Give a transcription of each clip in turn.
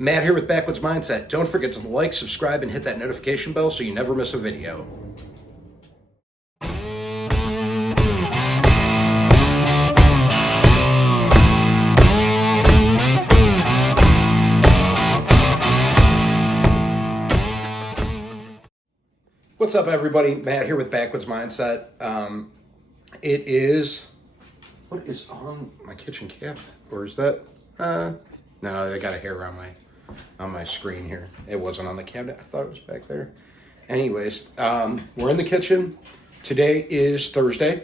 Matt here with Backwoods Mindset. Don't forget to like, subscribe, and hit that notification bell so you never miss a video. What's up, everybody? Matt here with Backwoods Mindset. What is on my kitchen cabinet? Or is that, no, I got a hair on my screen here. It wasn't on the cabinet. I thought it was back there. Anyways, we're in the kitchen. Today is Thursday,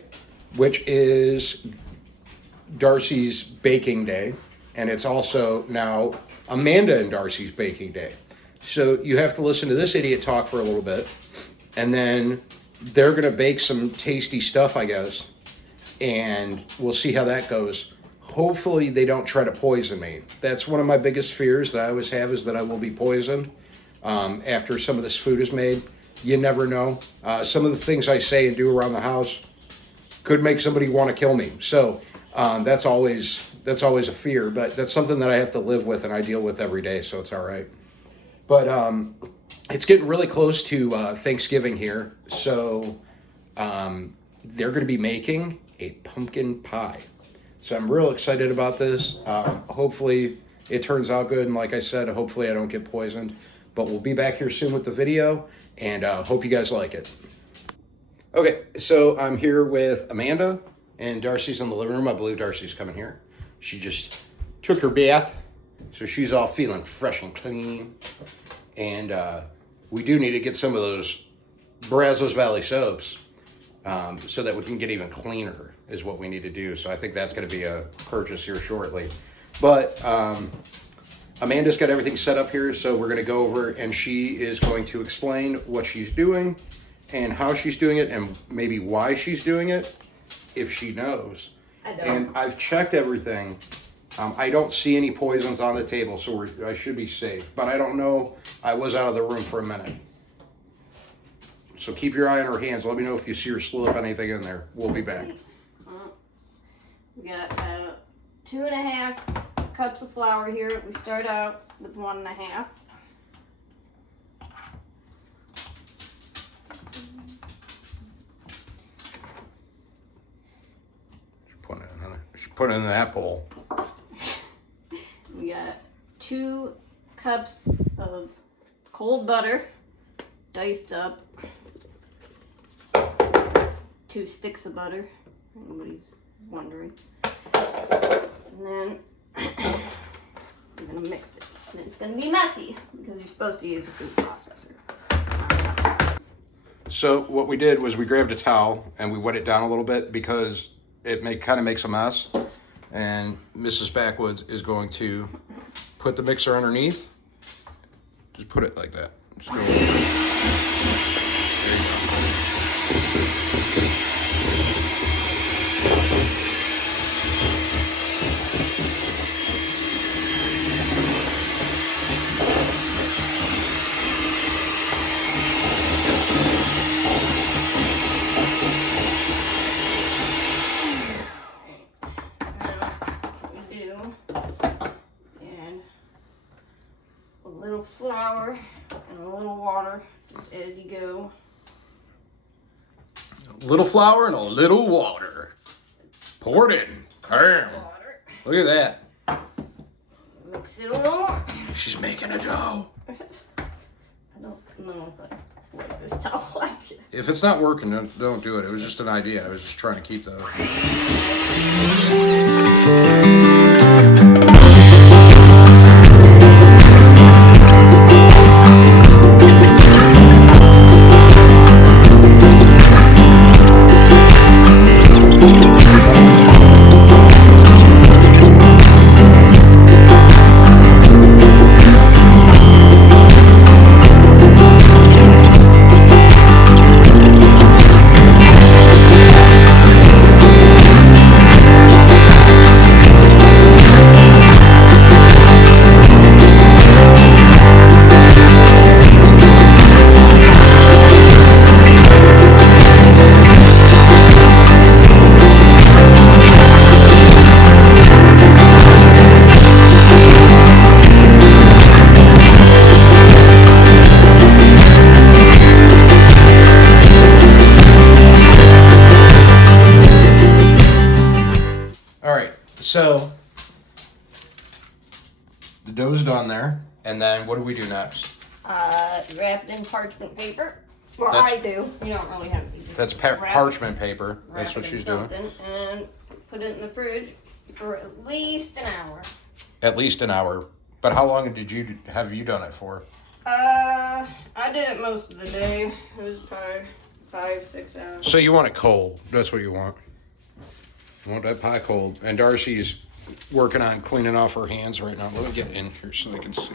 which is Darcy's baking day. And it's also now Amanda and Darcy's baking day. So you have to listen to this idiot talk for a little bit. And then they're going to bake some tasty stuff, I guess. And we'll see how that goes. Hopefully they don't try to poison me. That's one of my biggest fears that I always have, is that I will be poisoned after some of this food is made. You never know. Some of the things I say and do around the house could make somebody want to kill me. So that's always a fear, but that's something that I have to live with and I deal with every day, so it's all right. But it's getting really close to Thanksgiving here, so they're going to be making a pumpkin pie. So I'm real excited about this. Hopefully it turns out good, and like I said, hopefully I don't get poisoned. But we'll be back here soon with the video, and hope you guys like it. Okay, so I'm here with Amanda, and Darcy's in the living room. I believe Darcy's coming here. She just took her bath, so she's all feeling fresh and clean. And we do need to get some of those Brazos Valley soaps so that we can get even cleaner is what we need to do. So I think that's going to be a purchase here shortly. But Amanda's got everything set up here, so we're going to go over and she is going to explain what she's doing and how she's doing it and maybe why she's doing it, if she knows. I don't. And I've checked everything. I don't see any poisons on the table, so I should be safe. But I don't know. I was out of the room for a minute. So keep your eye on her hands. Let me know if you see her slip anything in there. We'll be back. We got 2.5 cups of flour here. We start out with 1.5. She put it in that bowl. We got 2 cups of cold butter, diced up. 2 sticks of butter, if anybody's wondering. And then we're gonna mix it. And it's gonna be messy because you're supposed to use a food processor. So what we did was we grabbed a towel and we wet it down a little bit because it kind of makes a mess. And Mrs. Backwoods is going to put the mixer underneath. Just put it like that. Just go. There you go. Flour and a little water just as you go. A little flour and a little water. Pour it in. Bam. Look at that. Mix it a little more. She's making a dough. I don't know if I like this towel like it. If it's not working, don't do it. It was just an idea. I was just trying to keep the... the dough's done there. And then what do we do next? Wrap it in parchment paper. Well, That's- I do. You don't really have to. That's parchment paper. That's what she's doing. And put it in the fridge for at least an hour. At least an hour. But how long have you done it for? I did it most of the day. It was probably 5-6 hours. So you want it cold. That's what you want. You want that pie cold. And Darcy's working on cleaning off her hands right now. Let me get in here so they can see.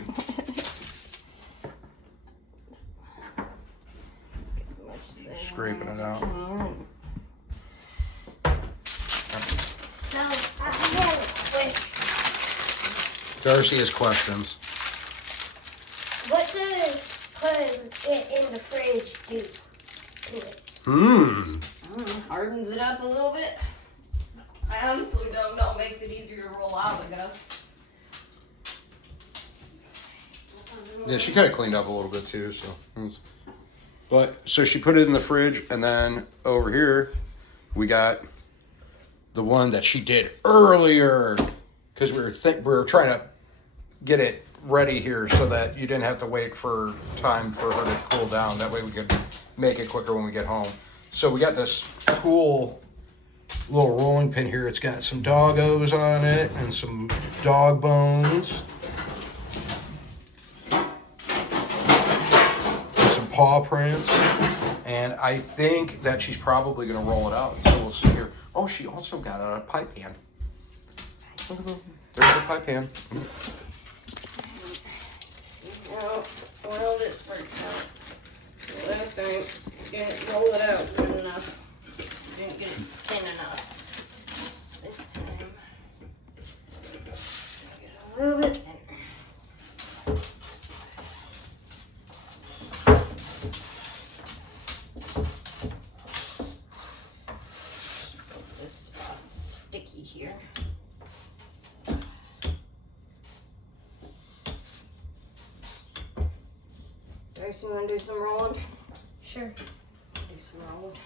Scraping it out. So, I have a question. Darcy has questions. What does putting it in the fridge do to it? Hardens it up a little bit. I honestly don't know. Makes it easier to roll out, I guess. Yeah, she kind of cleaned up a little bit too. So she put it in the fridge, and then over here we got the one that she did earlier because we were trying to get it ready here so that you didn't have to wait for time for her to cool down. That way we could make it quicker when we get home. So we got this cool little rolling pin here. It's got some doggos on it and some dog bones. Some paw prints. And I think that she's probably going to roll it out. So we'll see here. Oh, she also got a pie pan. There's the pie pan. Now, well, this worked out. The last time, didn't roll it out good enough. Didn't get it thin enough. This time, get a little bit thinner. This spot's sticky here. Darcy, you want to do some rolling? Sure. Do some rolling.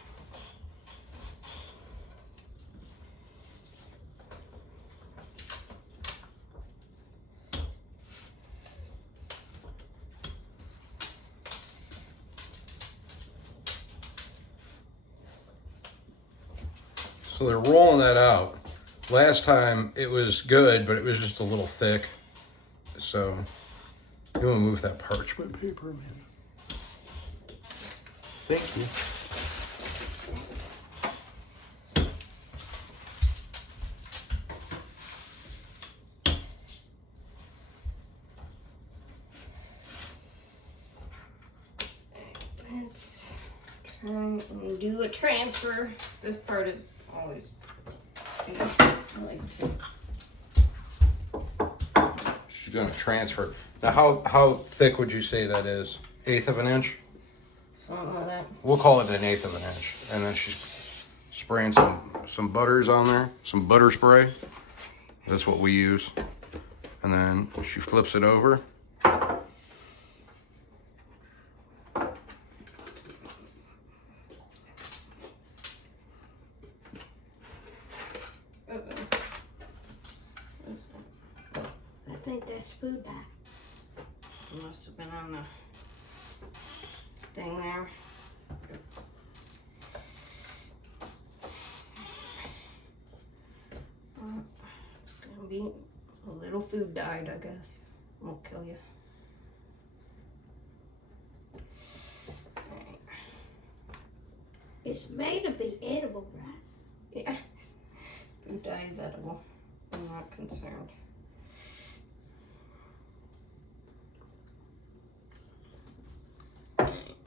So they're rolling that out. Last time it was good, but it was just a little thick. So you want to move that parchment paper, man. Thank you. Let's try and do a transfer. This part is always, I like to. She's going to transfer. Now, how thick would you say that is? 1/8 of an inch? Something like that. We'll call it 1/8 of an inch. And then she's spraying some butters on there, some butter spray. That's what we use. And then she flips it over. I think that's food dye. It must have been on the thing there. It's gonna be a little food dyed, I guess. Won't kill you. Alright. It's made to be edible, right? Yes. Food dye is edible. I'm not concerned. Alright.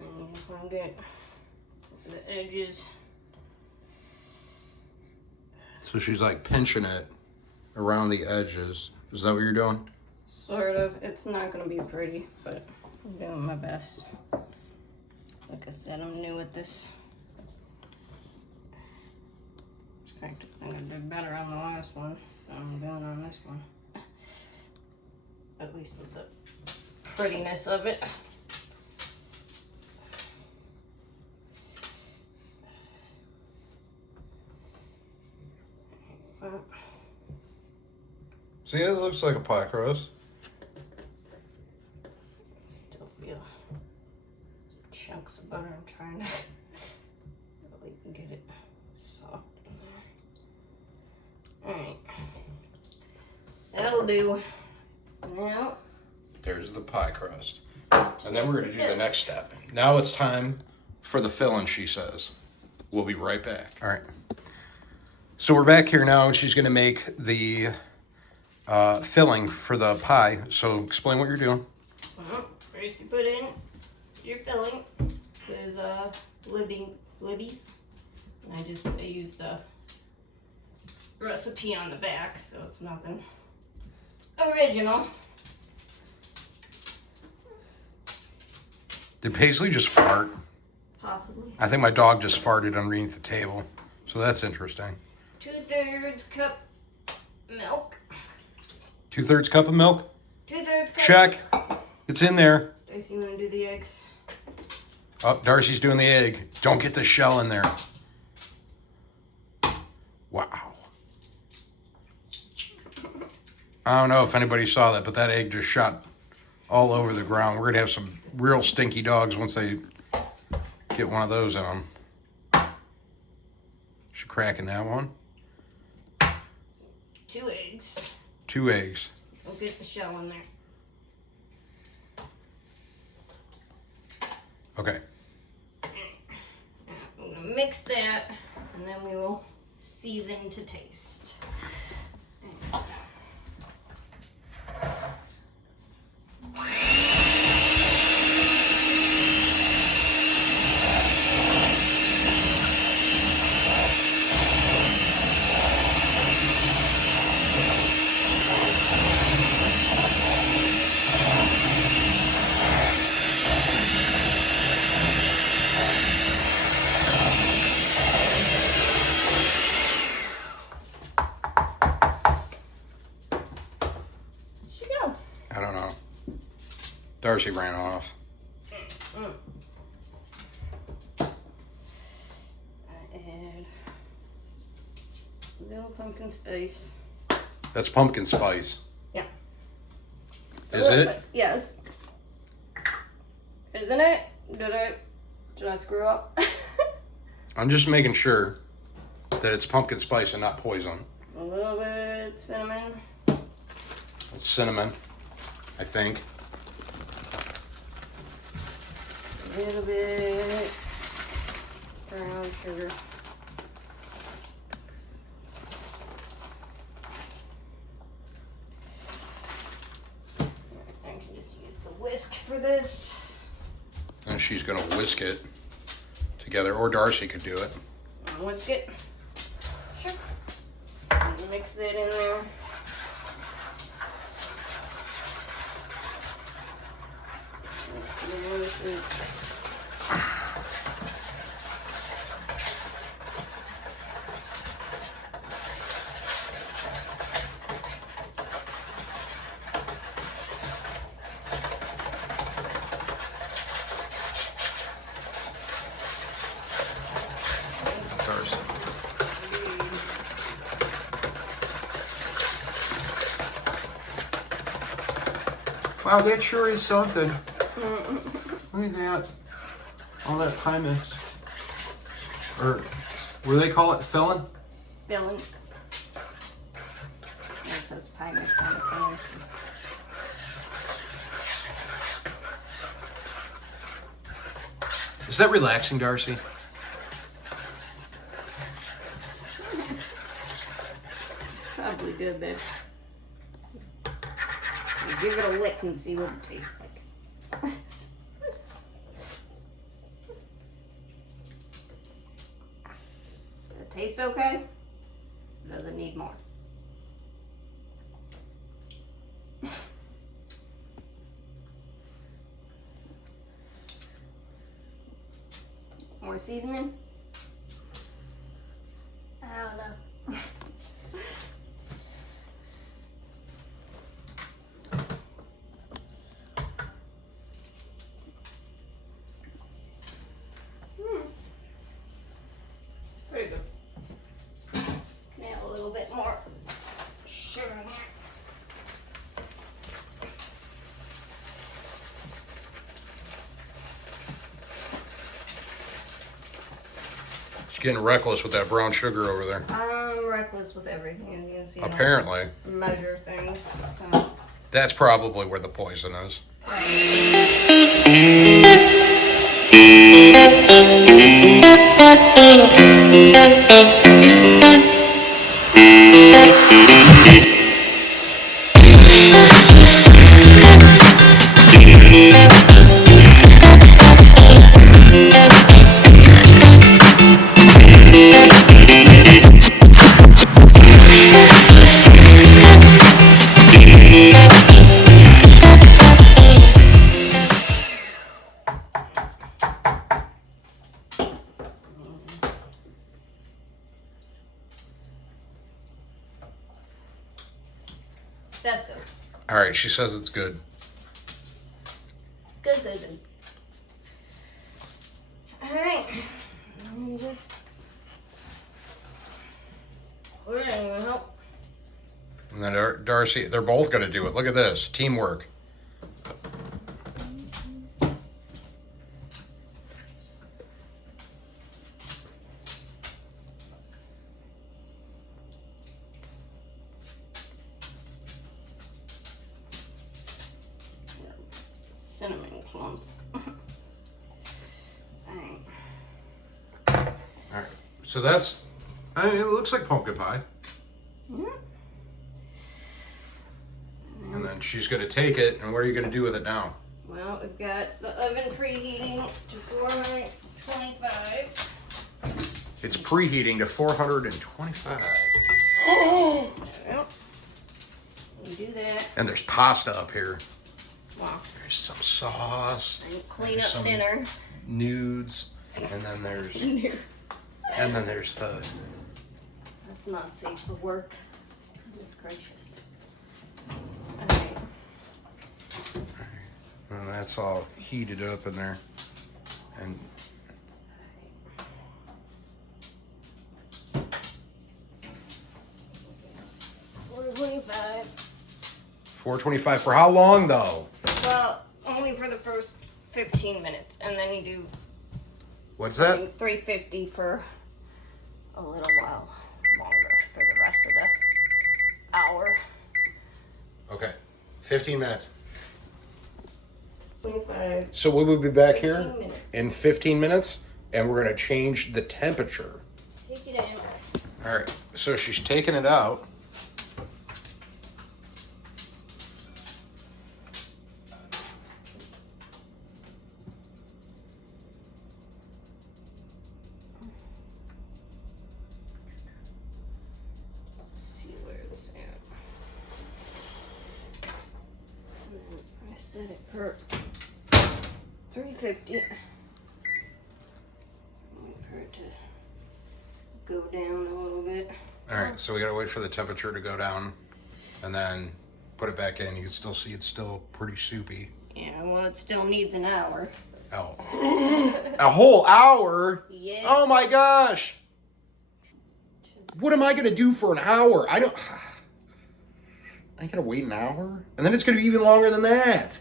And if I get the edges. So she's like pinching it around the edges. Is that what you're doing? Sort of. It's not going to be pretty, but I'm doing my best. Like I said, I'm new at this. In fact, I think I did better on the last one than I'm doing on this one. At least with the prettiness of it. See, it looks like a pie crust. Still feel chunks of butter. I'm trying to really get it soft in there. Alright. That'll do. Now, There's the pie crust. And then we're going to do the next step. Now it's time for the filling, she says. We'll be right back. All right. So we're back here now, and she's going to make the filling for the pie. So explain what you're doing. well, first you put in your filling. This is Libby's. And I use the recipe on the back, so it's nothing original. Did Paisley just fart? Possibly. I think my dog just farted underneath the table. So that's interesting. 2/3 cup milk. 2/3 cup of milk? 2/3 cup. Check. It's in there. Darcy, you want to do the eggs? Oh, Darcy's doing the egg. Don't get the shell in there. Wow. I don't know if anybody saw that, but that egg just shot all over the ground. We're going to have some real stinky dogs once they get one of those on them. Should crack in that one. 2 eggs. 2 eggs. Don't get the shell in there. Okay. I'm going to mix that, and then we will season to taste. I don't know. Darcy ran off. I add a little pumpkin spice. That's pumpkin spice. Yeah. Is it? Yes. Isn't it? Did I screw up? I'm just making sure that it's pumpkin spice and not poison. A little bit cinnamon. It's cinnamon, I think. A little bit brown sugar. I can just use the whisk for this. And she's going to whisk it together, or Darcy could do it. Whisk it. Sure. Mix that in there. Darcy. Wow, that sure is something. Look at that. All that pie mix. Or, what do they call it? Filling? Filling. It says pie mix on the can. Is that relaxing, Darcy? Probably good, babe. You give it a lick and see what it tastes like. Does it taste okay? Or does it need more? More seasoning? I don't know. It's pretty good. Can add a little bit more sugar in there. She's getting reckless with that brown sugar over there. I'm reckless with everything, as you can see. Apparently. I don't measure things, so. That's probably where the poison is. That's good. All right, she says it's good. Good. Alright. Just. We're not even help. And then Darcy, they're both going to do it. Look at this. Teamwork. Cinnamon clump. Alright. All right. So that's, I mean, it looks like pumpkin pie. Yeah. And then she's going to take it, and what are you going to do with it now? Well, we've got the oven preheating to 425. It's preheating to 425. Well, we do that. And there's pasta up here. Wow. There's some sauce. And clean There's up some dinner. nudes. And then there's the That's not safe for work. Goodness gracious. Alright. and that's all heated up in there. And 425. 425 for how long though? Well, only for the first 15 minutes. And then you do What's that? 350 for a little while longer for the rest of the hour. Okay. 15 minutes. 25. So we will be back 15 here minutes. in 15 minutes, and we're going to change the temperature. Take it out. All right. So she's taking it out. See where it's at. And then I set it for 350. Wait for it to go down a little bit. All right. So we got to wait for the temperature to go down, and then put it back in. You can still see it's still pretty soupy. Yeah, well, it still needs an hour. Oh. A whole hour? Yeah. Oh my gosh. What am I going to do for an hour? I got to wait an hour? And then it's going to be even longer than that.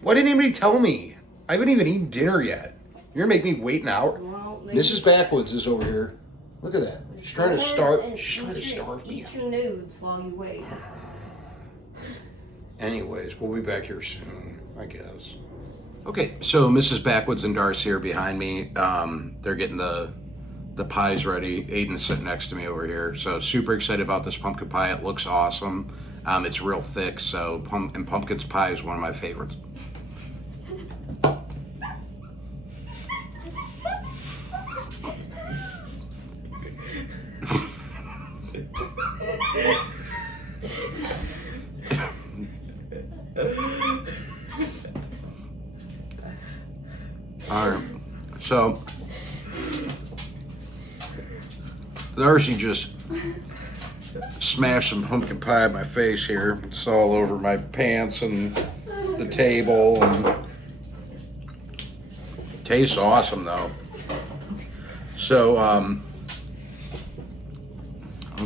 Why didn't anybody tell me? I haven't even eaten dinner yet. You're going to make me wait an hour? Well, Mrs. Backwoods is over here. Look at that. She's trying to starve. She's trying to starve me. Eat your nudes while you wait. Anyways, we'll be back here soon, I guess. Okay, so Mrs. Backwoods and Darcy are behind me. They're getting the pies ready. Aiden's sitting next to me over here. So super excited about this pumpkin pie. It looks awesome. It's real thick, so pumpkin's pie is one of my favorites. All right, so Darcy just smashed some pumpkin pie in my face here. It's all over my pants and the table, and tastes awesome though. So I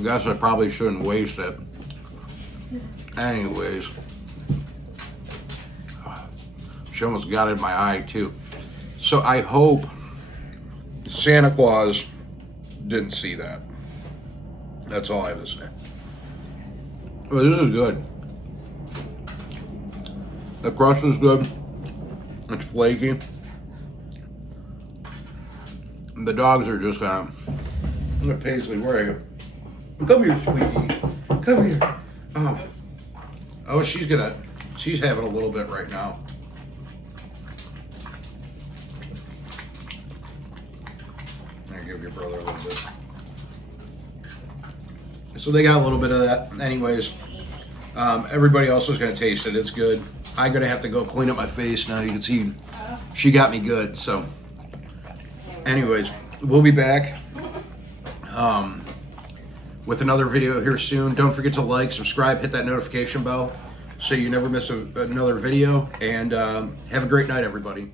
guess I probably shouldn't waste it. Anyways, she almost got it in my eye too. So I hope Santa Claus didn't see that. That's all I have to say. But this is good. The crust is good. It's flaky. The dogs are just kind of... Look, Paisley, where are you? Come here, sweetie. Come here. Oh, she's having a little bit right now. I'll give your brother a little bit. So they got a little bit of that. Anyways, everybody else is going to taste it. It's good. I'm going to have to go clean up my face now. You can see she got me good. So anyways, we'll be back with another video here soon. Don't forget to like, subscribe, hit that notification bell so you never miss another video. And have a great night, everybody.